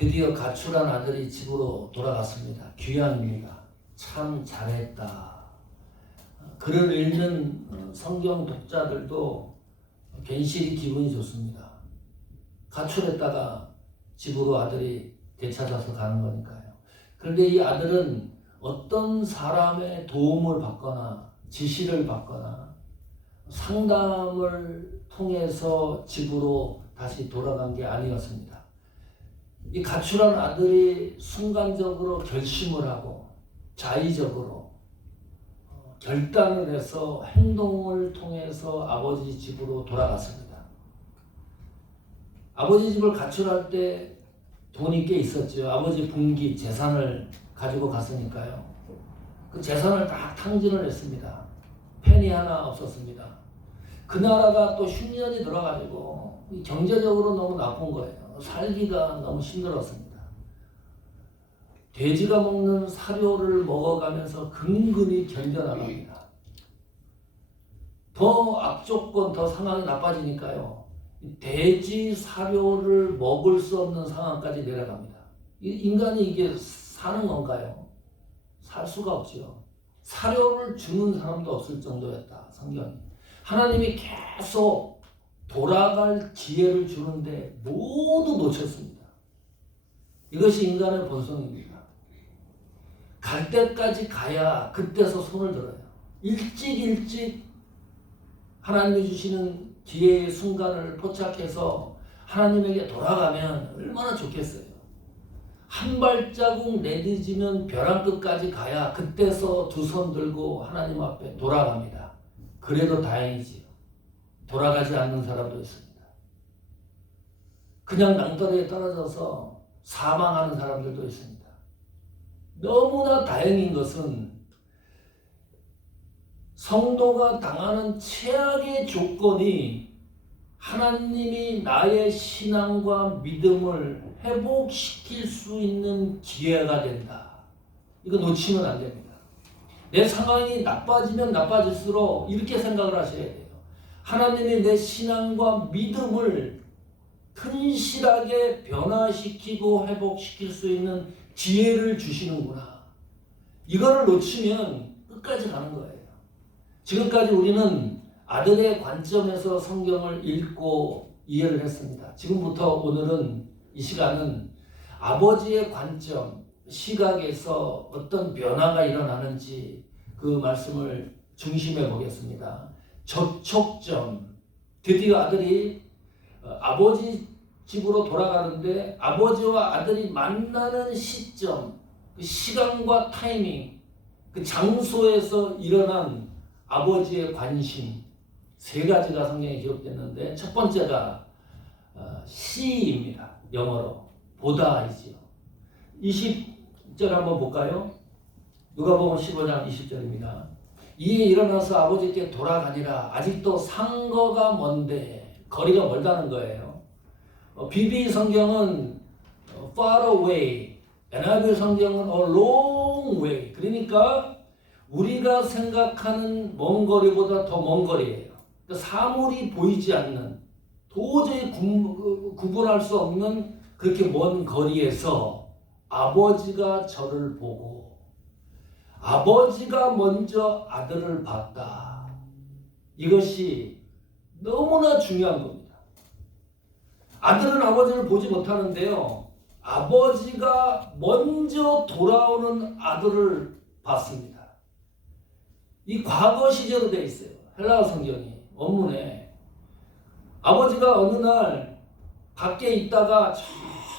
드디어 가출한 아들이 집으로 돌아갔습니다. 귀양입니다. 참 잘했다. 글을 읽는 성경 독자들도 괜시리 기분이 좋습니다. 가출했다가 집으로 아들이 되찾아서 가는 거니까요. 그런데 이 아들은 어떤 사람의 도움을 받거나 지시를 받거나 상담을 통해서 집으로 다시 돌아간 게 아니었습니다. 이 가출한 아들이 순간적으로 결심을 하고 자의적으로 결단을 해서 행동을 통해서 아버지 집으로 돌아갔습니다. 아버지 집을 가출할 때 돈이 꽤 있었죠. 아버지 분기 재산을 가지고 갔으니까요. 그 재산을 다 탕진을 했습니다. 펜이 하나 없었습니다. 그 나라가 또 흉년이 들어가지고 경제적으로 너무 나쁜 거예요. 살기가 너무 힘들었습니다. 돼지가 먹는 사료를 먹어가면서 근근히 견뎌나갑니다. 더 악조건, 더 상황이 나빠지니까요. 돼지 사료를 먹을 수 없는 상황까지 내려갑니다. 인간이 이게 사는 건가요? 살 수가 없죠. 사료를 주는 사람도 없을 정도였다, 성경이. 하나님이 계속 돌아갈 기회를 주는데 모두 놓쳤습니다. 이것이 인간의 본성입니다. 갈 때까지 가야 그때서 손을 들어요. 일찍 하나님이 주시는 기회의 순간을 포착해서 하나님에게 돌아가면 얼마나 좋겠어요. 한 발자국 내딛으면 벼랑 끝까지 가야 그때서 두 손 들고 하나님 앞에 돌아갑니다. 그래도 다행이지요. 돌아가지 않는 사람도 있습니다. 그냥 낭떠러지에 떨어져서 사망하는 사람들도 있습니다. 너무나 다행인 것은 성도가 당하는 최악의 조건이 하나님이 나의 신앙과 믿음을 회복시킬 수 있는 기회가 된다. 이거 놓치면 안 됩니다. 내 상황이 나빠지면 나빠질수록 이렇게 생각을 하셔야 돼요. 하나님이 내 신앙과 믿음을 튼실하게 변화시키고 회복시킬 수 있는 기회를 주시는구나. 이거를 놓치면 끝까지 가는 거예요. 지금까지 우리는 아들의 관점에서 성경을 읽고 이해를 했습니다. 지금부터 오늘은 이 시간은 아버지의 관점, 시각에서 어떤 변화가 일어나는지 그 말씀을 중심해 보겠습니다. 접촉점, 드디어 아들이 아버지 집으로 돌아가는데 아버지와 아들이 만나는 시점, 그 시간과 타이밍, 그 장소에서 일어난 아버지의 관심, 세 가지가 성경에 기록됐는데 첫 번째가 see입니다. 영어로 보다이지요. 20절 한번 볼까요? 누가복음 15장 20절입니다. 이에 일어나서 아버지께 돌아가니라. 아직도 상거가 먼데, 거리가 멀다는 거예요. BB 성경은 far away, NIV 성경은 a long way. 그러니까 우리가 생각하는 먼 거리보다 더 먼 거리예요. 그러니까 사물이 보이지 않는, 도저히 구분할 수 없는 그렇게 먼 거리에서 아버지가 저를 보고 아버지가 먼저 아들을 봤다. 이것이 너무나 중요한 겁니다. 아들은 아버지를 보지 못하는데요. 아버지가 먼저 돌아오는 아들을 봤습니다. 이 과거 시제로 되어 있어요. 헬라어 성경이 원문에 아버지가 어느 날 밖에 있다가 저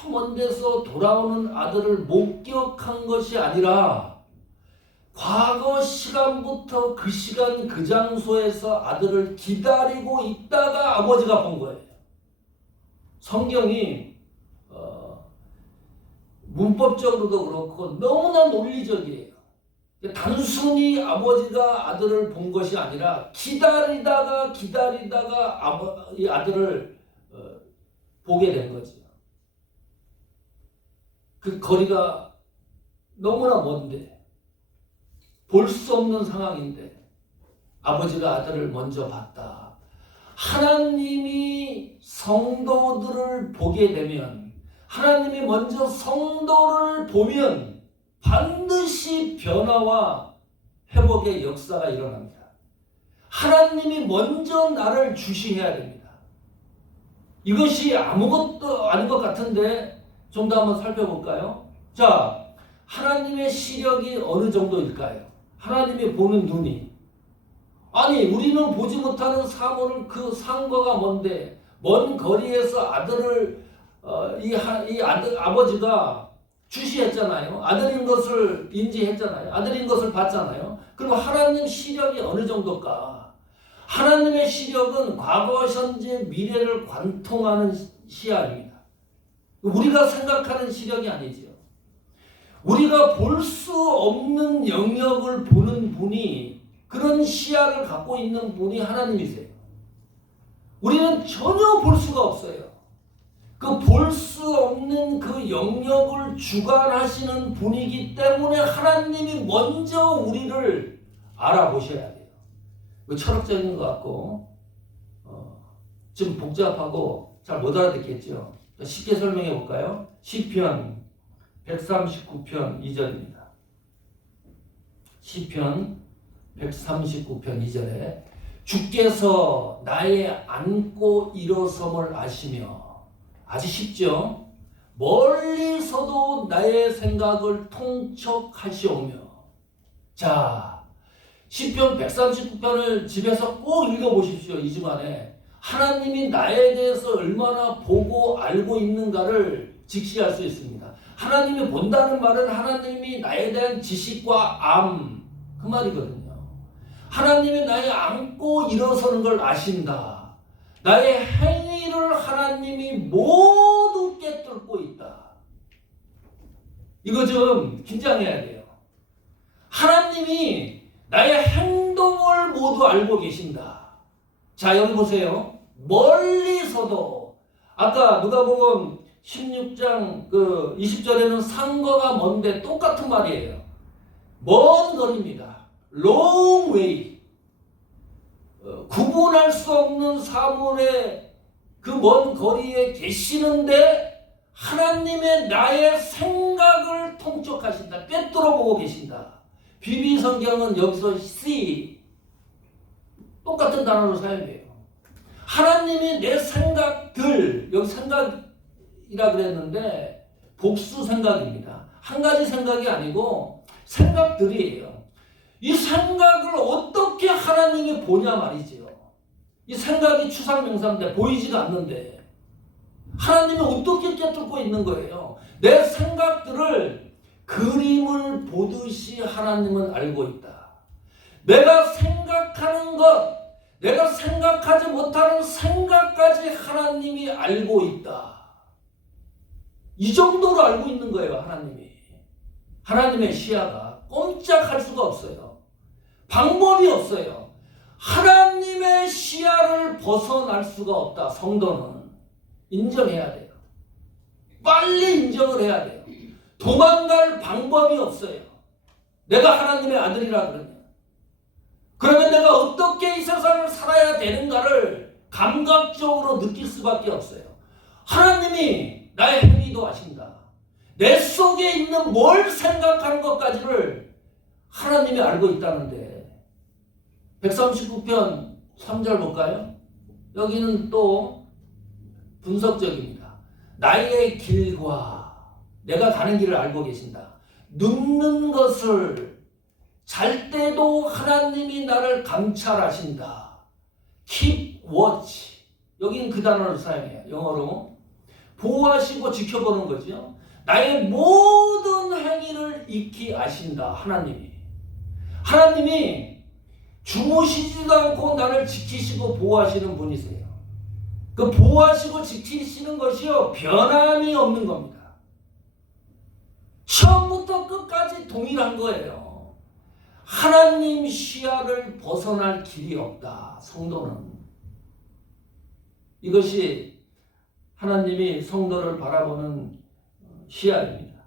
먼 데서 돌아오는 아들을 목격한 것이 아니라 과거 시간부터 그 시간 그 장소에서 아들을 기다리고 있다가 아버지가 본 거예요. 성경이 문법적으로도 그렇고 너무나 논리적이에요. 단순히 아버지가 아들을 본 것이 아니라 기다리다가 이 아들을 보게 된 거죠. 그 거리가 너무나 먼데 볼 수 없는 상황인데 아버지가 아들을 먼저 봤다. 하나님이 성도들을 보게 되면 하나님이 먼저 성도를 보면 반드시 변화와 회복의 역사가 일어납니다. 하나님이 먼저 나를 주시해야 됩니다. 이것이 아무것도 아닌 것 같은데 좀 더 한번 살펴볼까요? 자, 하나님의 시력이 어느 정도일까요? 하나님이 보는 눈이. 아니, 우리는 보지 못하는 사물을 그 상거가 뭔데, 먼 거리에서 아들을 아버지가 주시했잖아요. 아들인 것을 인지했잖아요. 아들인 것을 봤잖아요. 그럼 하나님 시력이 어느 정도일까? 하나님의 시력은 과거, 현재, 미래를 관통하는 시야입니다. 우리가 생각하는 시력이 아니지요. 우리가 볼 수 없는 영역을 보는 분이, 그런 시야를 갖고 있는 분이 하나님이세요. 우리는 전혀 볼 수가 없어요. 그 볼 수 없는 그 영역을 주관하시는 분이기 때문에 하나님이 먼저 우리를 알아보셔야 돼요. 철학적인 것 같고 좀 복잡하고 잘 못 알아듣겠죠. 쉽게 설명해 볼까요? 시편 139편 2절입니다. 시편 139편 2절에 주께서 나의 앉고 일어섬을 아시며, 아주 쉽죠? 멀리서도 나의 생각을 통촉하시오며. 자, 시편 139편을 집에서 꼭 읽어보십시오. 이 주간에 하나님이 나에 대해서 얼마나 보고 알고 있는가를 직시할 수 있습니다. 하나님이 본다는 말은 하나님이 나에 대한 지식과 그 말이거든요. 하나님이 나의 앉고 일어서는 걸 아신다. 나의 행위를 하나님이 모두 꿰뚫고 있다. 이거 좀 긴장해야 돼요. 하나님이 나의 행동을 모두 알고 계신다. 자, 여기 보세요. 멀리서도, 아까 누가복음 16장 20절에는 상거가 먼데 똑같은 말이에요. 먼 거리입니다. long way. 구분할 수 없는 사물의 그 먼 거리에 계시는데 하나님의 나의 생각을 통촉하신다. 꿰뚫어 보고 계신다. 비비 성경은 여기서 see 똑같은 단어로 사용해요. 하나님이 내 생각들, 여기 생각이라 그랬는데 복수 생각입니다. 한 가지 생각이 아니고 생각들이에요. 이 생각을 어떻게 하나님이 보냐 말이지요. 이 생각이 추상명사인데 보이지가 않는데 하나님이 어떻게 꿰뚫고 있는 거예요. 내 생각들을 그림을 보듯이 하나님은 알고 있다. 내가 생각하는 것, 내가 생각하지 못하는 생각까지 하나님이 알고 있다. 이 정도로 알고 있는 거예요. 하나님이. 하나님의 시야가 꼼짝할 수가 없어요. 방법이 없어요. 하나님의 시야를 벗어날 수가 없다. 성도는 인정해야 돼요. 빨리 인정을 해야 돼요. 도망갈 방법이 없어요. 내가 하나님의 아들이라 그러면 내가 어떻게 이 세상을 살아야 되는가를 감각적으로 느낄 수밖에 없어요. 하나님이 나의 행위도 아신다. 내 속에 있는 뭘 생각하는 것까지를 하나님이 알고 있다는데 139편 3절 볼까요? 여기는 또 분석적입니다. 나의 길과 내가 가는 길을 알고 계신다. 눕는 것을 잘 때도 하나님이 나를 감찰하신다. Keep watch. 여기는 그 단어를 사용해요. 영어로. 보호하시고 지켜보는 거죠. 나의 모든 행위를 익히 아신다. 하나님이. 하나님이 주무시지도 않고 나를 지키시고 보호하시는 분이세요. 그 보호하시고 지키시는 것이요, 변함이 없는 겁니다. 처음부터 끝까지 동일한 거예요. 하나님 시야를 벗어날 길이 없다. 성도는. 이것이 하나님이 성도를 바라보는 시야입니다.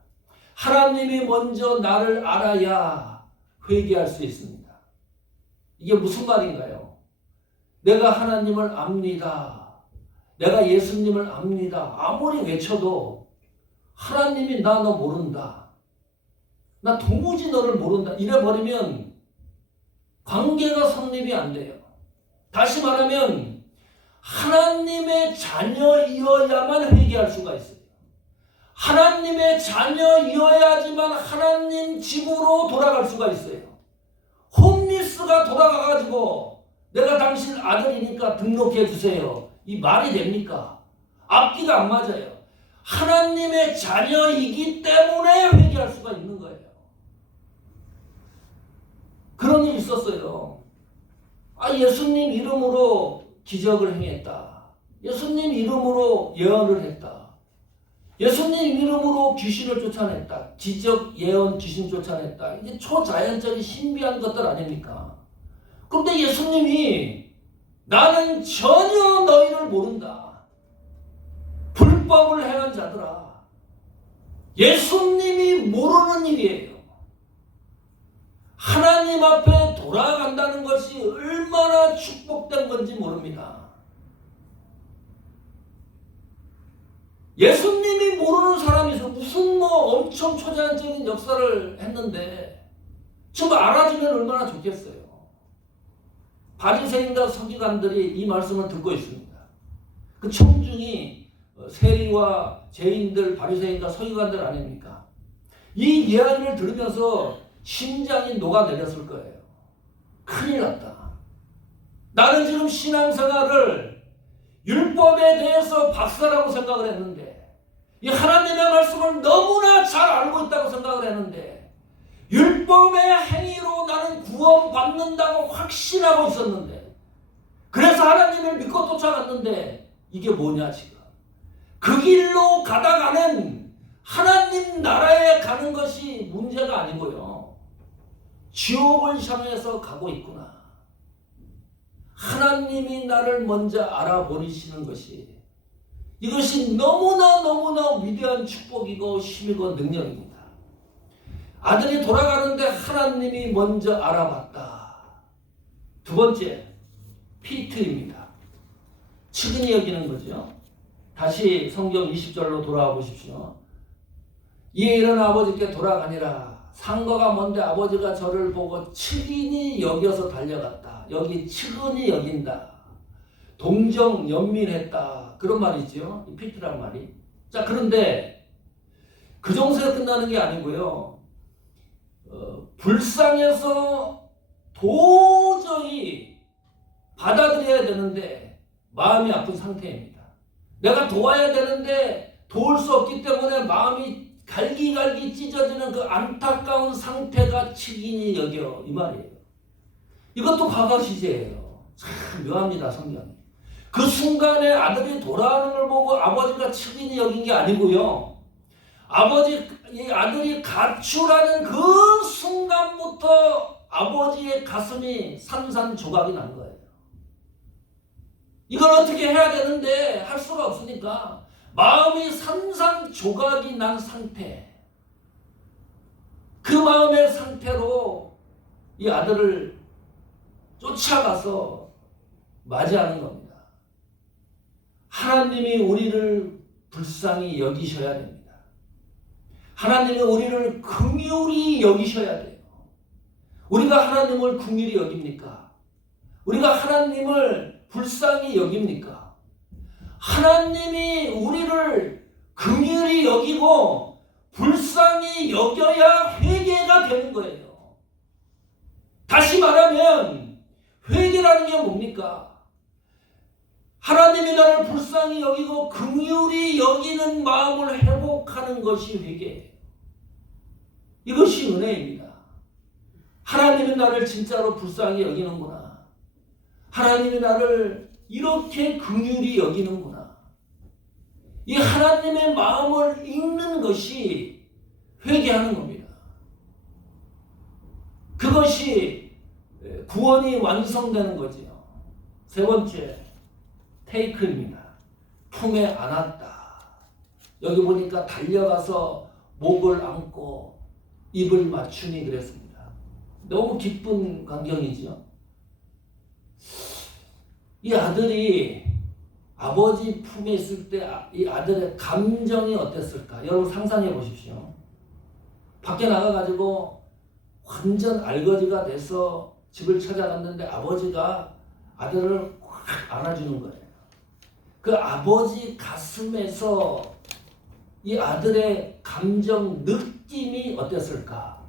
하나님이 먼저 나를 알아야 회개할 수 있습니다. 이게 무슨 말인가요? 내가 하나님을 압니다. 내가 예수님을 압니다. 아무리 외쳐도 하나님이 나 너 모른다. 나 도무지 너를 모른다. 이래버리면 관계가 성립이 안 돼요. 다시 말하면 하나님의 자녀이어야만 회개할 수가 있어요. 하나님의 자녀이어야지만 하나님 집으로 돌아갈 수가 있어요. 홈리스가 돌아가가지고 내가 당신 아들이니까 등록해 주세요. 이 말이 됩니까? 앞뒤가 안 맞아요. 하나님의 자녀이기 때문에 회개할 수가 있는 거예요. 그런 일이 있었어요. 예수님 이름으로 기적을 행했다. 예수님 이름으로 예언을 했다. 예수님 이름으로 귀신을 쫓아냈다. 기적, 예언, 귀신 쫓아냈다. 이게 초자연적인 신비한 것들 아닙니까? 그런데 예수님이 나는 전혀 너희를 모른다. 불법을 행한 자들아. 예수님이 모르는 일이에요. 하나님 앞에 돌아간다는 것이 얼마나 축복된 건지 모릅니다. 예수님이 모르는 사람이 있어. 무슨 엄청 초자연적인 역사를 했는데 좀 알아주면 얼마나 좋겠어요. 바리새인과 서기관들이 이 말씀을 듣고 있습니다. 그 청중이 세리와 죄인들, 바리새인과 서기관들 아닙니까? 이 이야기를 들으면서 심장이 녹아내렸을 거예요. 큰일 났다. 나는 지금 신앙생활을 율법에 대해서 박사라고 생각을 했는데, 이 하나님의 말씀을 너무나 잘 알고 있다고 생각을 했는데, 율법의 행위로 나는 구원받는다고 확신하고 있었는데, 그래서 하나님을 믿고 쫓아갔는데 이게 뭐냐 지금. 그 길로 가다가는 하나님 나라에 가는 것이 문제가 아니고요, 지옥을 향해서 가고 있구나. 하나님이 나를 먼저 알아버리시는 것이, 이것이 너무나 위대한 축복이고 힘이고 능력입니다. 아들이 돌아가는데 하나님이 먼저 알아봤다. 두 번째, 피트입니다. 측은히 여기는 거죠. 다시 성경 20절로 돌아와 보십시오. 이에 이른 아버지께 돌아가니라. 상거가 먼데 아버지가 저를 보고 측은히 여겨서 달려갔다. 여기 측은히 여긴다. 동정 연민했다. 그런 말이죠. 피트란 말이. 자, 그런데 그 정도에 끝나는 게 아니고요. 불쌍해서 도저히 받아들여야 되는데 마음이 아픈 상태입니다. 내가 도와야 되는데 도울 수 없기 때문에 마음이 갈기갈기 찢어지는 그 안타까운 상태가 측은히 여겨, 이 말이에요. 이것도 과거 시제예요. 참 묘합니다, 성경이. 그 순간에 아들이 돌아오는 걸 보고 아버지가 측은히 여긴 게 아니고요, 이 아들이 가출하는 그 순간부터 아버지의 가슴이 산산조각이 난 거예요. 이걸 어떻게 해야 되는데 할 수가 없으니까 마음이 산산조각이 난 상태, 그 마음의 상태로 이 아들을 쫓아가서 맞이하는 겁니다. 하나님이 우리를 불쌍히 여기셔야 됩니다. 하나님이 우리를 긍휼히 여기셔야 돼요. 우리가 하나님을 긍휼히 여깁니까? 우리가 하나님을 불쌍히 여깁니까? 하나님이 우리를 긍휼히 여기고 불쌍히 여겨야 회개가 되는 거예요. 다시 말하면 회개라는 게 뭡니까? 하나님이 나를 불쌍히 여기고 긍휼히 여기는 마음을 회복하는 것이 회개예요. 이것이 은혜입니다. 하나님이 나를 진짜로 불쌍히 여기는구나. 하나님이 나를 이렇게 긍휼히 여기는구나. 이 하나님의 마음을 읽는 것이 회개하는 겁니다. 그것이 구원이 완성되는 거죠. 세 번째, 테이크입니다. 품에 안았다. 여기 보니까 달려가서 목을 안고 입을 맞추니 그랬습니다. 너무 기쁜 광경이죠. 이 아들이 아버지 품에 있을 때 이 아들의 감정이 어땠을까? 여러분 상상해 보십시오. 밖에 나가가지고 완전 알거지가 돼서 집을 찾아갔는데 아버지가 아들을 확 안아주는 거예요. 그 아버지 가슴에서 이 아들의 감정 느낌이 어땠을까?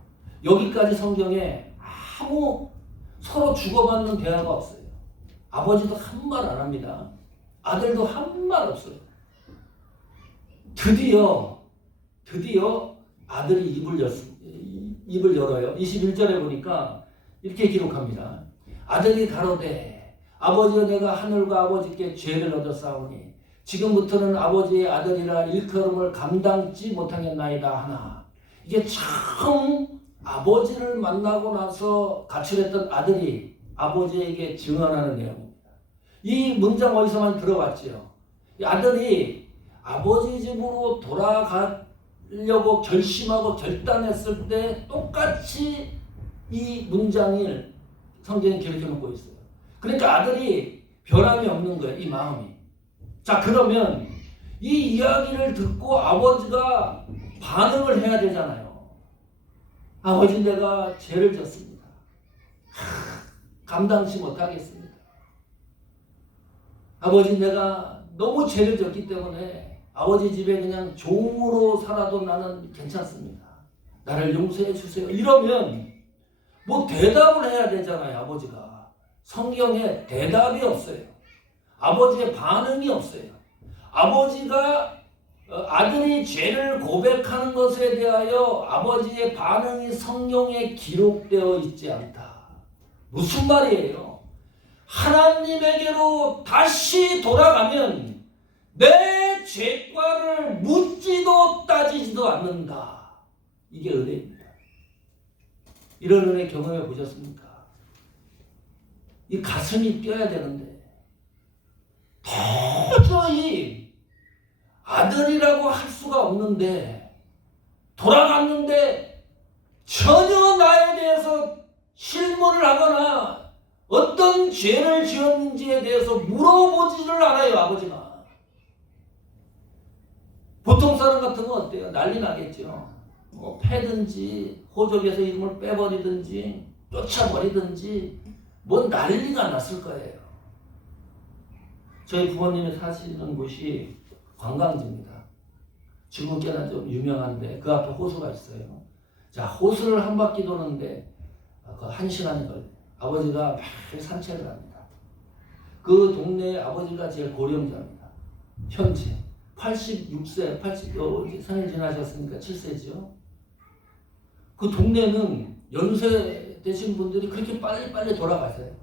여기까지 성경에 아무 서로 주고받는 대화가 없어요. 아버지도 한 말 안 합니다. 아들도 한 말 없어요. 드디어 아들이 입을 열어요. 21절에 보니까 이렇게 기록합니다. 아들이 가로되 아버지여 내가 하늘과 아버지께 죄를 얻었사오니 지금부터는 아버지의 아들이라 일컬음을 감당지 못하겠나이다 하나. 이게 참 아버지를 만나고 나서 가출했던 아들이 아버지에게 증언하는 내용입니다. 이 문장 어디서 많이 들어봤죠? 이 아들이 아버지 집으로 돌아가려고 결심하고 결단했을 때 똑같이 이 문장을 성경에 기록해 놓고 있어요. 그러니까 아들이 변함이 없는 거예요. 이 마음이. 자, 그러면 이 이야기를 듣고 아버지가 반응을 해야 되잖아요. 아버지 내가 죄를 졌습니다. 감당치 못하겠습니다. 아버지 내가 너무 죄를 졌기 때문에 아버지 집에 그냥 종으로 살아도 나는 괜찮습니다. 나를 용서해 주세요. 이러면 뭐 대답을 해야 되잖아요. 아버지가. 성경에 대답이 없어요. 아버지의 반응이 없어요. 아버지가 아들이 죄를 고백하는 것에 대하여 아버지의 반응이 성경에 기록되어 있지 않다. 무슨 말이에요? 하나님에게로 다시 돌아가면 내 죄과를 묻지도 따지지도 않는다. 이게 은혜입니다. 이런 은혜 경험해 보셨습니까? 이 가슴이 뛰어야 되는데 도저히 아들이라고 할 수가 없는데 돌아갔는데 전혀 나에 대해서 실문을 하거나 어떤 죄를 지었는지에 대해서 물어보지를 않아요. 아버지가. 보통 사람 같은 건 어때요? 난리 나겠죠. 뭐 패든지 호적에서 이름을 빼버리든지 쫓아버리든지 뭐 난리가 났을 거예요. 저희 부모님이 사시는 곳이 관광지입니다. 지금께나 좀 유명한데 그 앞에 호수가 있어요. 자, 호수를 한 바퀴 도는데 그 1시간이 걸려요. 아버지가 매일 산책을 합니다. 그 동네에 아버지가 제일 고령자입니다. 현재 86세, 80년 지나셨으니까 7세죠. 그 동네는 연세 되신 분들이 그렇게 빨리 돌아가세요.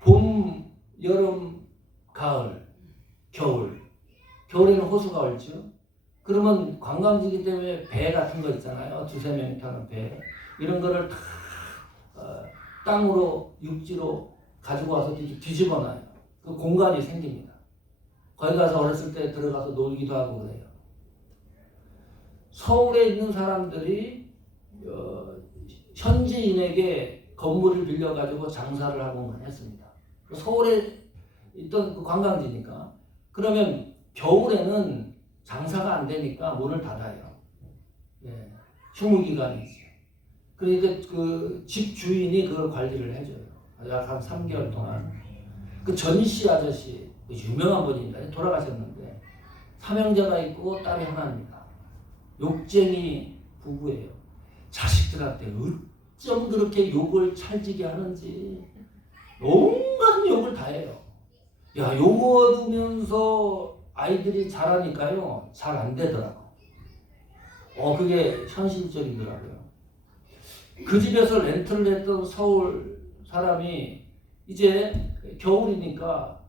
봄, 여름, 가을, 겨울. 겨울에는 호수가 얼죠. 그러면 관광지이기 때문에 배 같은 거 있잖아요. 2-3명이 타는 배. 이런 거를 다 땅으로, 육지로 가지고 와서 뒤집어 놔요. 그 공간이 생깁니다. 거기 가서 어렸을 때 들어가서 놀기도 하고 그래요. 서울에 있는 사람들이 현지인에게 건물을 빌려가지고 장사를 하고 했습니다. 서울에 있던 그 관광지니까. 그러면 겨울에는 장사가 안 되니까 문을 닫아요. 예, 휴무기간이죠. 그러니까 그 집 주인이 그걸 관리를 해줘요. 약 한 3개월 동안. 그 전씨 아저씨, 유명한 분입니다. 돌아가셨는데, 삼형제가 있고 딸이 하나입니다. 욕쟁이 부부예요. 자식들한테 어쩜 그렇게 욕을 찰지게 하는지 온갖 욕을 다 해요. 야, 욕 얻으면서 아이들이 자라니까요, 잘 안 되더라고. 그게 현실적이더라고요. 그 집에서 렌트를 했던 서울 사람이 이제 겨울이니까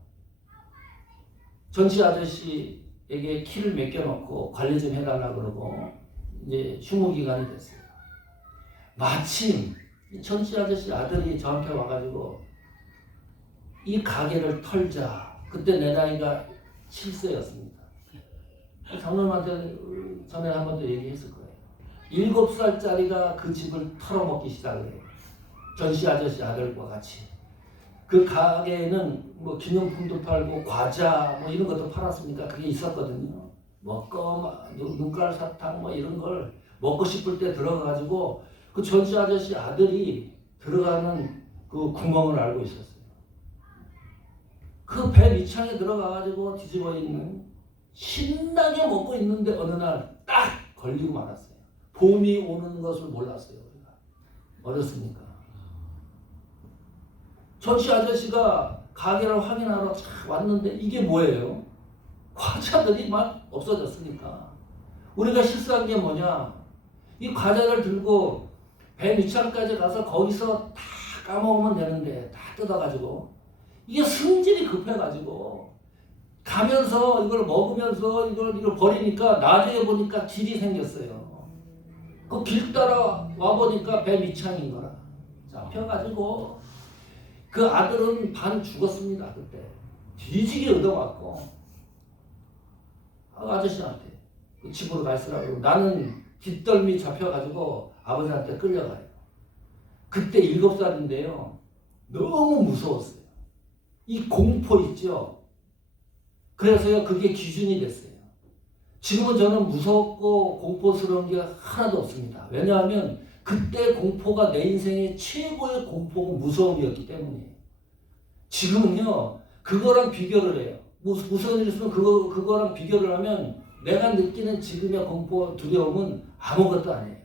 전씨 아저씨에게 키를 맡겨놓고 관리 좀 해달라 그러고 이제 휴무기간이 됐어요. 마침 전씨 아저씨 아들이 저한테 와가지고 이 가게를 털자. 그때 내 나이가 7세였습니다. 장로님한테 전에 한 번도 얘기했을 거예요. 7살짜리가 그 집을 털어먹기 시작해요. 전씨 아저씨 아들과 같이. 그 가게에는 뭐 기념품도 팔고 과자 뭐 이런 것도 팔았으니까 그게 있었거든요. 눈깔 사탕 뭐 이런 걸 먹고 싶을 때 들어가가지고 그 전시 아저씨 아들이 들어가는 그 구멍을 알고 있었어요. 그 배 밑창에 들어가가지고 뒤집어 있는 신나게 먹고 있는데 어느 날 딱 걸리고 말았어요. 봄이 오는 것을 몰랐어요. 우리가 어렸으니까. 전시 아저씨가 가게를 확인하러 쫙 왔는데 이게 뭐예요? 과자들이 막 없어졌으니까. 우리가 실수한 게 뭐냐? 이 과자를 들고 배 밑창까지 가서 거기서 다 까먹으면 되는데 다 뜯어가지고 이게 승질이 급해가지고 가면서 이걸 먹으면서 이걸 버리니까 나중에 보니까 길이 생겼어요. 그 길 따라 와보니까 배 밑창인 거라. 잡혀가지고 그 아들은 반 죽었습니다. 그때 뒤지게 얻어맞고 아저씨한테 그 집으로 가 있으라고. 나는 뒷덜미 잡혀가지고 아버지한테 끌려가요. 그때 7살인데요. 너무 무서웠어요. 이 공포 있죠. 그래서요 그게 기준이 됐어요. 지금은 저는 무섭고 공포스러운 게 하나도 없습니다. 왜냐하면 그때 공포가 내 인생의 최고의 공포고 무서움이었기 때문이에요. 지금은요 그거랑 비교를 해요. 무서운 일 있으면 그거랑 비교를 하면 내가 느끼는 지금의 공포 두려움은 아무것도 아니에요.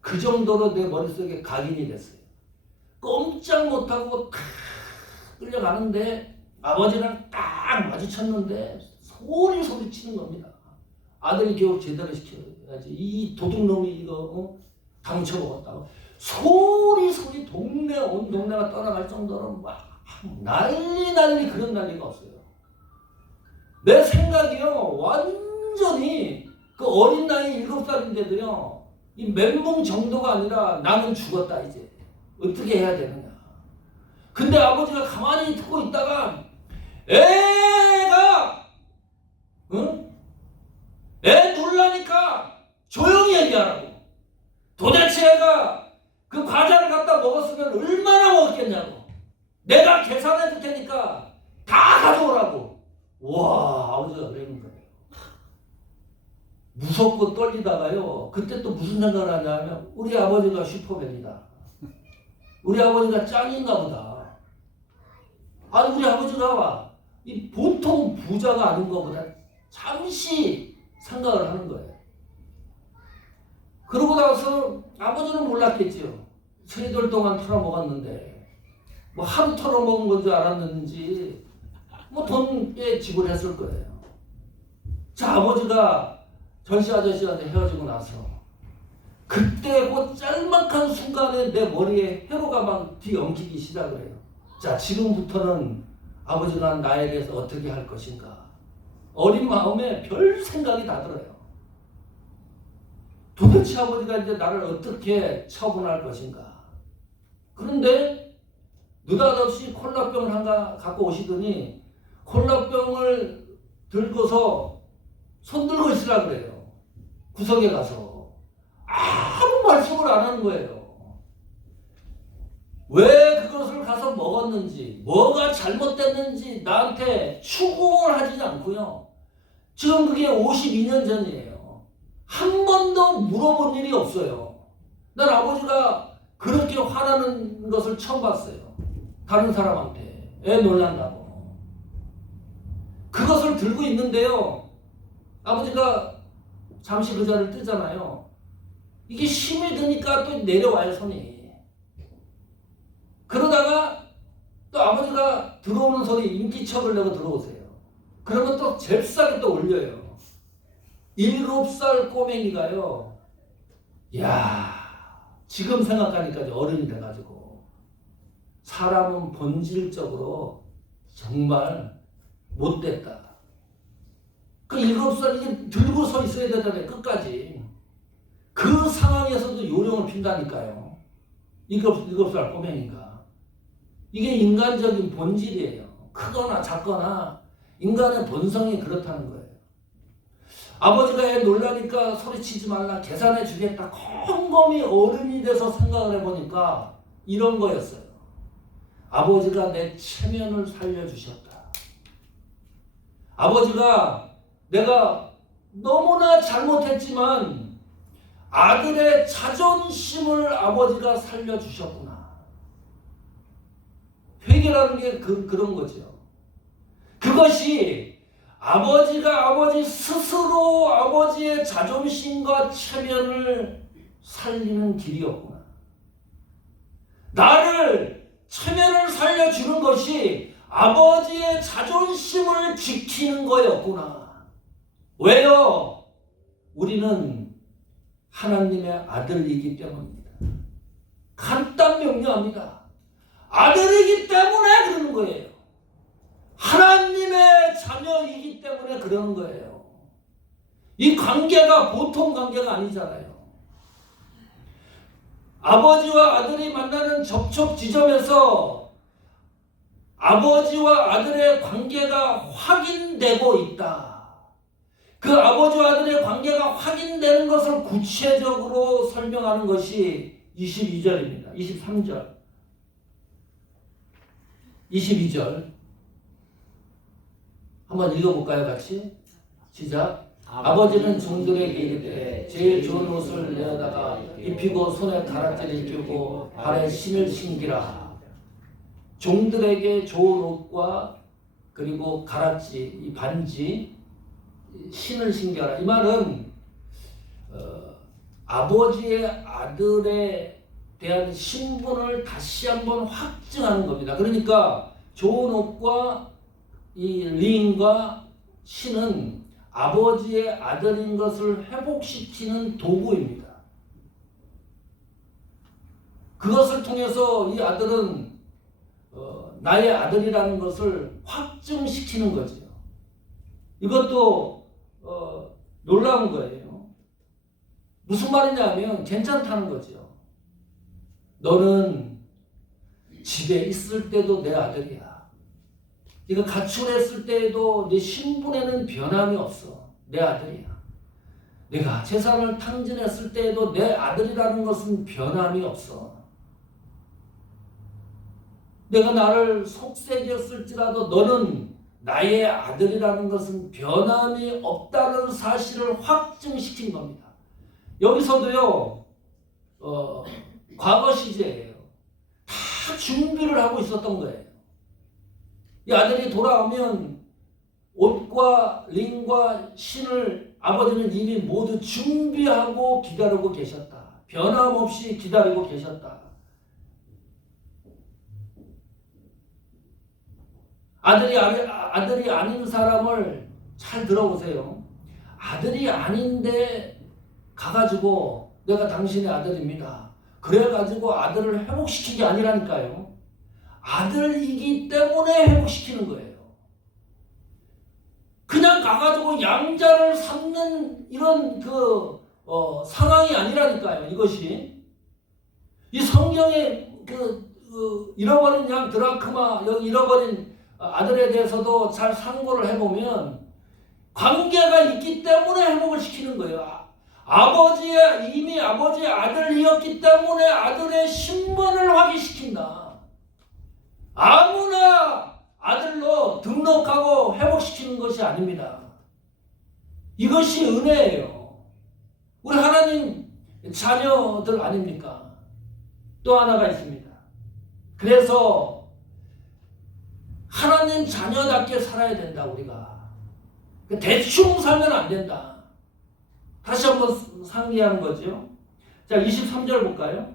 그 정도로 내 머릿속에 각인이 됐어요. 꼼짝 못하고 탁 끌려가는데 아버지랑 딱 마주쳤는데 소리 치는 겁니다. 아들이 교육 제대로 시켜야지. 이 도둑놈이 이거 당쳐먹었다고. 소리 동네 온 동네가 떠나갈 정도로 막 난리 그런 난리가 없어요. 내 생각이요 완전히 그 어린 나이 7살인데도요 이 멘붕 정도가 아니라 나는 죽었다 이제 어떻게 해야 되느냐. 근데 아버지가 가만히 듣고 있다가 애가 애 놀라니까 조용히 얘기하라고. 도대체 애가 그 과자를 갖다 먹었으면 얼마나 먹었겠냐고. 내가 계산해 줄 테니까 다 가져오라고. 와, 아버지가 그러는 거예요. 무섭고 떨리다가요. 그때 또 무슨 생각을 하냐면 우리 아버지가 슈퍼맨이다. 우리 아버지가 짱인가 보다. 아니 우리 아버지가 이 보통 부자가 아닌 것보다 잠시 생각을 하는 거예요. 그러고 나서 아버지는 몰랐겠지요. 3달 동안 털어먹었는데 뭐 하루 털어먹은 건 줄 알았는지 뭐 돈 꽤 지불했을 거예요. 자, 아버지가 전시 아저씨한테 헤어지고 나서 그때 그 짤막한 순간에 내 머리에 회로가 막 뒤엉키기 시작을 해요. 자, 지금부터는 아버지가 나에 대해서 어떻게 할 것인가. 어린 마음에 별 생각이 다 들어요. 도대체 아버지가 이제 나를 어떻게 처분할 것인가. 그런데 느닷없이 콜라병을 하나 갖고 오시더니 콜라병을 들고서 손 들고 있으라 그래요. 구석에 가서. 아무 말씀을 안 하는 거예요. 왜 그것을 가서 먹었는지, 뭐가 잘못됐는지 나한테 추궁을 하지 않고요. 지금 그게 52년 전이에요. 한 번도 물어본 일이 없어요. 난 아버지가 그렇게 화나는 것을 처음 봤어요. 다른 사람한테. 애 놀란다고. 그것을 들고 있는데요. 아버지가 잠시 그 자리를 뜨잖아요. 이게 힘이 드니까 또 내려와요, 손이. 그러다가 또 아버지가 들어오는 소리 인기척을 내고 들어오세요. 그러면 또 잽싸게 또 올려요. 7살 꼬맹이가요. 야, 지금 생각하니까 어른이 돼가지고 사람은 본질적으로 정말 못됐다. 그 7살이 들고 서 있어야 되잖아요. 끝까지. 그 상황에서도 요령을 핀다니까요. 7살 꼬맹이가. 이게 인간적인 본질이에요. 크거나 작거나 인간의 본성이 그렇다는 거예요. 아버지가 애 놀라니까 소리치지 말라, 계산해 주겠다. 곰곰이 어른이 돼서 생각을 해보니까 이런 거였어요. 아버지가 내 체면을 살려주셨다. 아버지가 내가 너무나 잘못했지만 아들의 자존심을 아버지가 살려주셨구나. 회개라는 게 그런 거죠. 그것이 아버지가 아버지 스스로 아버지의 자존심과 체면을 살리는 길이었구나. 나를 체면을 살려주는 것이 아버지의 자존심을 지키는 거였구나. 왜요? 우리는 하나님의 아들이기 때문입니다. 간단 명료합니다. 아들이기 때문에 그러는 거예요. 하나님의 자녀이기 때문에 그러는 거예요. 이 관계가 보통 관계가 아니잖아요. 아버지와 아들이 만나는 접촉 지점에서 아버지와 아들의 관계가 확인되고 있다. 그 아버지와 아들의 관계가 확인되는 것을 구체적으로 설명하는 것이 22절입니다. 23절. 22절. 한번 읽어볼까요, 같이? 시작. 아버지는 종들에게 이르되 제일 좋은 옷을 내어다가 입히고 손에 가락지를 끼우고 발에 신을 신기라. 종들에게 좋은 옷과 그리고 가락지, 이 반지, 신을 신겨라. 이 말은 아버지의 아들에 대한 신분을 다시 한번 확증하는 겁니다. 그러니까 좋은 옷과 이 링과 신은 아버지의 아들인 것을 회복시키는 도구입니다. 그것을 통해서 이 아들은 나의 아들이라는 것을 확증시키는 거죠. 이것도 놀라운 거예요. 무슨 말이냐면 괜찮다는 거죠. 너는 집에 있을 때도 내 아들이야. 네가 가출했을 때에도 네 신분에는 변함이 없어. 내 아들이야. 내가 재산을 탕진했을 때에도 내 아들이라는 것은 변함이 없어. 내가 나를 속삭였을지라도 너는 나의 아들이라는 것은 변함이 없다는 사실을 확증시킨 겁니다. 여기서도요, 과거 시제예요. 다 준비를 하고 있었던 거예요. 이 아들이 돌아오면 옷과 링과 신을 아버지는 이미 모두 준비하고 기다리고 계셨다. 변함없이 기다리고 계셨다. 아들이 아닌 사람을 잘 들어보세요. 아들이 아닌데 가가지고 내가 당신의 아들입니다. 그래가지고 아들을 회복시킨 게 아니라니까요. 아들이기 때문에 회복시키는 거예요. 그냥 가가지고 양자를 삼는 이런 상황이 아니라니까요. 이것이 이 성경에 잃어버린 양 드라크마 여기 잃어버린 아들에 대해서도 잘 상고를 해보면 관계가 있기 때문에 회복을 시키는 거예요. 이미 아버지의 아들이었기 때문에 아들의 신분을 확인시킨다. 아무나 아들로 등록하고 회복시키는 것이 아닙니다. 이것이 은혜예요. 우리 하나님 자녀들 아닙니까? 또 하나가 있습니다. 그래서 하나님 자녀답게 살아야 된다, 우리가. 대충 살면 안 된다. 다시 한번 상기하는 거죠. 자, 23절 볼까요?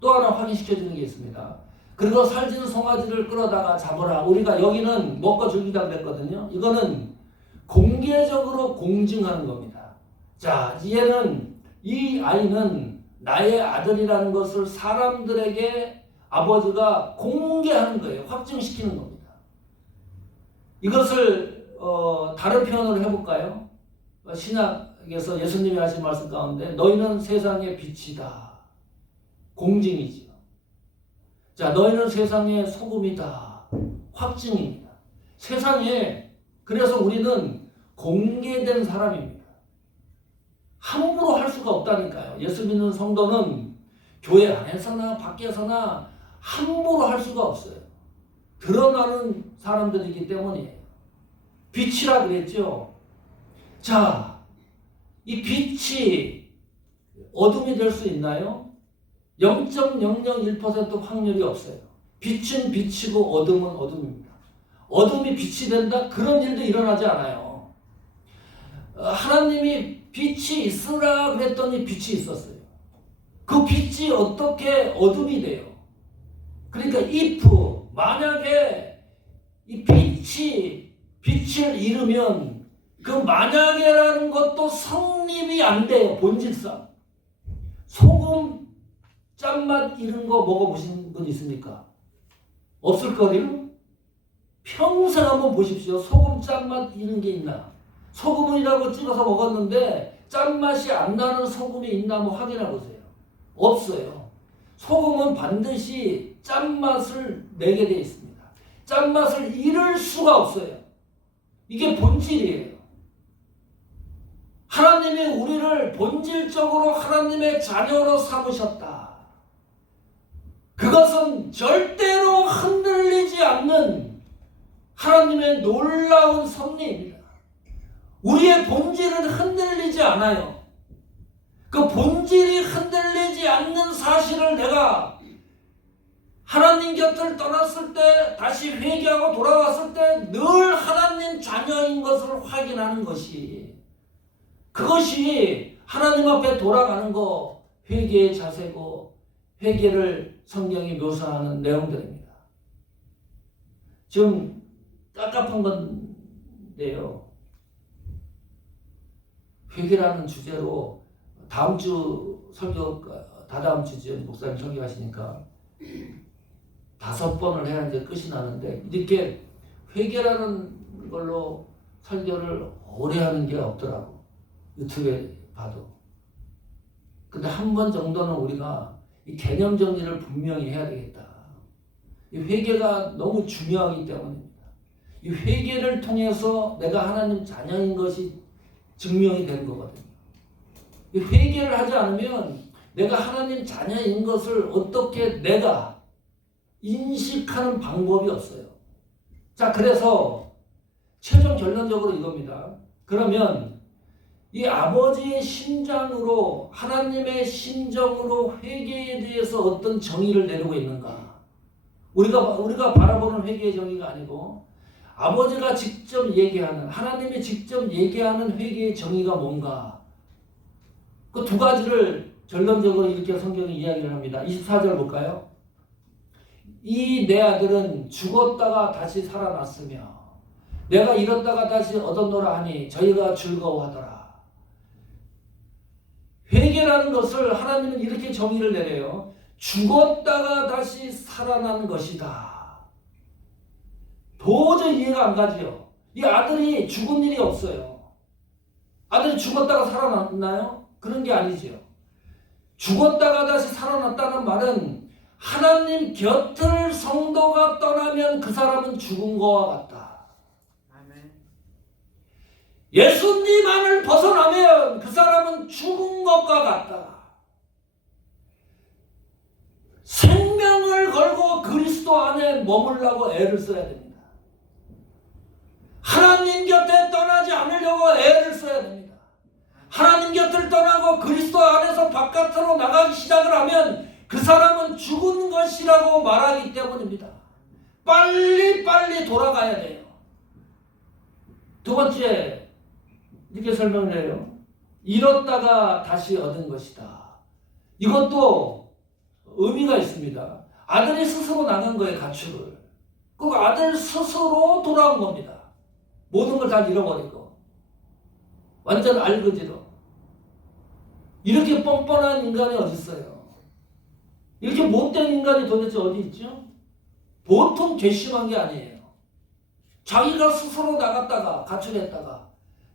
또 하나 확인시켜주는 게 있습니다. 그리고 살찐 송아지를 끌어다가 잡으라. 우리가 여기는 먹고 즐기다 그랬거든요. 이거는 공개적으로 공증하는 겁니다. 자, 이 아이는 나의 아들이라는 것을 사람들에게 아버지가 공개하는 거예요. 확증시키는 겁니다. 이것을 다른 표현으로 해볼까요? 신약에서 예수님이 하신 말씀 가운데 너희는 세상의 빛이다. 공증이죠. 자, 너희는 세상의 소금이다. 확증입니다. 세상에 그래서 우리는 공개된 사람입니다. 함부로 할 수가 없다니까요. 예수 믿는 성도는 교회 안에서나 밖에서나 함부로 할 수가 없어요. 드러나는 사람들이기 때문이에요. 빛이라 그랬죠. 자, 이 빛이 어둠이 될 수 있나요? 0.001% 확률이 없어요. 빛은 빛이고 어둠은 어둠입니다. 어둠이 빛이 된다? 그런 일도 일어나지 않아요. 하나님이 빛이 있으라 그랬더니 빛이 있었어요. 그 빛이 어떻게 어둠이 돼요? 그러니까 if 만약에 이 빛을 잃으면 그 만약에라는 것도 성립이 안 돼요. 본질상. 소금 짠맛 이런 거 먹어보신 분 있습니까? 없을 거리요? 평생 한번 보십시오. 소금 짠맛 이런 게 있나? 소금이라고 찍어서 먹었는데 짠맛이 안 나는 소금이 있나 한번 확인해 보세요. 없어요. 소금은 반드시 짠맛을 내게 되어 있습니다. 짠맛을 잃을 수가 없어요. 이게 본질이에요. 하나님이 우리를 본질적으로 하나님의 자녀로 삼으셨다. 그것은 절대로 흔들리지 않는 하나님의 놀라운 섭리입니다. 우리의 본질은 흔들리지 않아요. 그 본질이 흔들리지 않는 사실을 내가 하나님 곁을 떠났을 때, 다시 회개하고 돌아왔을 때 늘 하나님 자녀인 것을 확인하는 것이, 그것이 하나님 앞에 돌아가는 거, 회개의 자세고 회개를 성경이 묘사하는 내용들입니다. 지금 깝깝한 건데요. 회개라는 주제로 다음 주 설교, 다다음 주죠. 목사님 설교하시니까 5번을 해야 이제 끝이 나는데, 이렇게 회개라는 걸로 설교를 오래 하는 게 없더라고. 유튜브에 봐도. 근데 한 번 정도는 우리가 이 개념 정리를 분명히 해야 되겠다. 이 회개가 너무 중요하기 때문입니다. 이 회개를 통해서 내가 하나님 자녀인 것이 증명이 되는 거거든요. 이 회개를 하지 않으면 내가 하나님 자녀인 것을 어떻게 내가 인식하는 방법이 없어요. 자, 그래서 최종 결론적으로 이겁니다. 그러면 이 아버지의 심장으로, 하나님의 심정으로 회개에 대해서 어떤 정의를 내리고 있는가? 우리가 바라보는 회개의 정의가 아니고 아버지가 직접 얘기하는, 하나님이 직접 얘기하는 회개의 정의가 뭔가? 그 두 가지를 결론적으로 이렇게 성경이 이야기를 합니다. 24절 볼까요? 이 내 아들은 죽었다가 다시 살아났으며 내가 잃었다가 다시 얻었노라 하니 저희가 즐거워하더라. 회개라는 것을 하나님은 이렇게 정의를 내려요. 죽었다가 다시 살아난 것이다. 도저히 이해가 안 가지요. 이 아들이 죽은 일이 없어요. 아들이 죽었다가 살아났나요? 그런 게 아니죠. 죽었다가 다시 살아났다는 말은 하나님 곁을 성도가 떠나면 그 사람은 죽은 것과 같다. 아멘. 예수님 안을 벗어나면 그 사람은 죽은 것과 같다. 생명을 걸고 그리스도 안에 머물라고 애를 써야 됩니다. 하나님 곁에 떠나지 않으려고 애를 써야 됩니다. 하나님 곁을 떠나고 그리스도 안에서 바깥으로 나가기 시작을 하면 그 사람은 죽은 것이라고 말하기 때문입니다. 빨리 돌아가야 돼요. 두 번째, 이렇게 설명을 해요. 잃었다가 다시 얻은 것이다. 이것도 의미가 있습니다. 아들이 스스로 나간 거예요, 가축을. 그 아들 스스로 돌아온 겁니다. 모든 걸 다 잃어버리고. 완전 알그지로. 이렇게 뻔뻔한 인간이 어디 있어요? 이렇게 못된 인간이 도대체 어디 있죠? 보통 괘씸한 게 아니에요. 자기가 스스로 나갔다가 가출했다가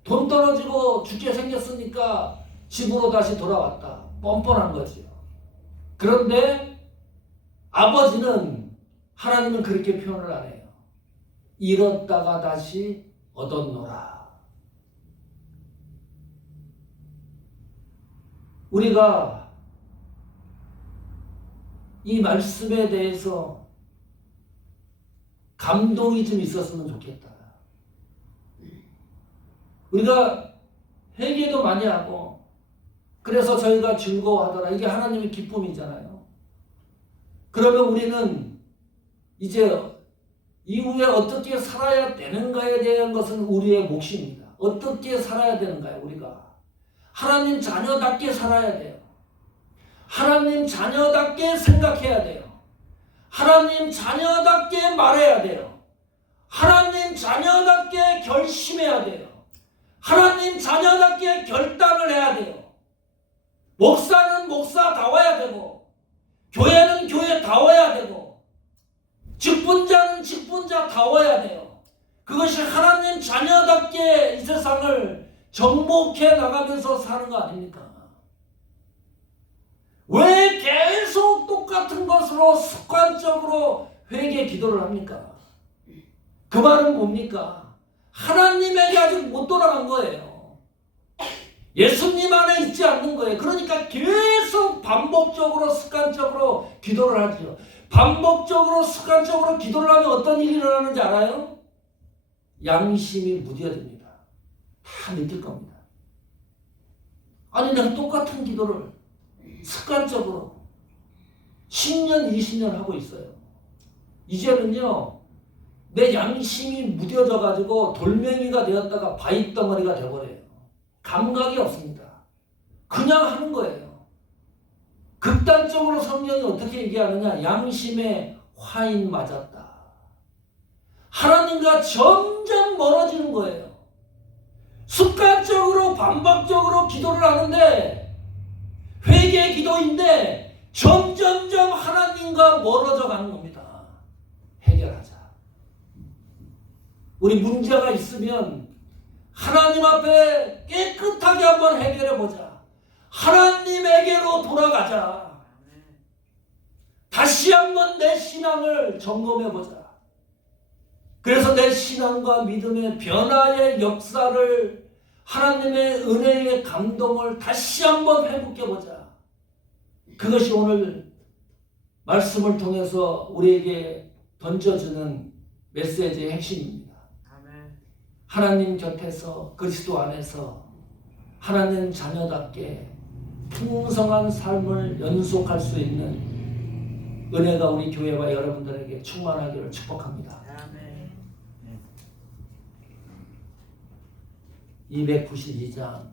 돈 떨어지고 죽게 생겼으니까 집으로 다시 돌아왔다. 뻔뻔한 거지요. 그런데 아버지는, 하나님은 그렇게 표현을 안 해요. 잃었다가 다시 얻었노라. 우리가 이 말씀에 대해서 감동이 좀 있었으면 좋겠다. 우리가 회개도 많이 하고 그래서 저희가 즐거워하더라. 이게 하나님의 기쁨이잖아요. 그러면 우리는 이제 이후에 어떻게 살아야 되는가에 대한 것은 우리의 몫입니다. 어떻게 살아야 되는가요, 우리가? 하나님 자녀답게 살아야 돼요. 하나님 자녀답게 생각해야 돼요. 하나님 자녀답게 말해야 돼요. 하나님 자녀답게 결심해야 돼요. 하나님 자녀답게 결단을 해야 돼요. 목사는 목사다워야 되고 교회는 교회다워야 되고 직분자는 직분자다워야 돼요. 그것이 하나님 자녀답게 이 세상을 정복해 나가면서 사는 거 아닙니까? 왜 계속 똑같은 것으로 습관적으로 회개 기도를 합니까? 그 말은 뭡니까? 하나님에게 아직 못 돌아간 거예요. 예수님 안에 있지 않는 거예요. 그러니까 계속 반복적으로 습관적으로 기도를 하죠. 반복적으로 습관적으로 기도를 하면 어떤 일이 일어나는지 알아요? 양심이 무뎌집니다. 다 느낄 겁니다. 아니 내가 똑같은 기도를 습관적으로 10년, 20년 하고 있어요. 이제는요 내 양심이 무뎌져 가지고 돌멩이가 되었다가 바위덩어리가 되어버려요. 감각이 없습니다. 그냥 하는 거예요. 극단적으로 성경이 어떻게 얘기하느냐? 양심에 화인 맞았다. 하나님과 점점 멀어지는 거예요. 습관적으로 반복적으로 기도를 하는데 회개 기도인데 점점점 하나님과 멀어져 가는 겁니다. 해결하자. 우리 문제가 있으면 하나님 앞에 깨끗하게 한번 해결해 보자. 하나님에게로 돌아가자. 다시 한번 내 신앙을 점검해 보자. 그래서 내 신앙과 믿음의 변화의 역사를 하나님의 은혜의 감동을 다시 한번 회복해 보자. 그것이 오늘 말씀을 통해서 우리에게 던져주는 메시지의 핵심입니다. 하나님 곁에서 그리스도 안에서 하나님 자녀답게 풍성한 삶을 연속할 수 있는 은혜가 우리 교회와 여러분들에게 충만하기를 축복합니다. 292장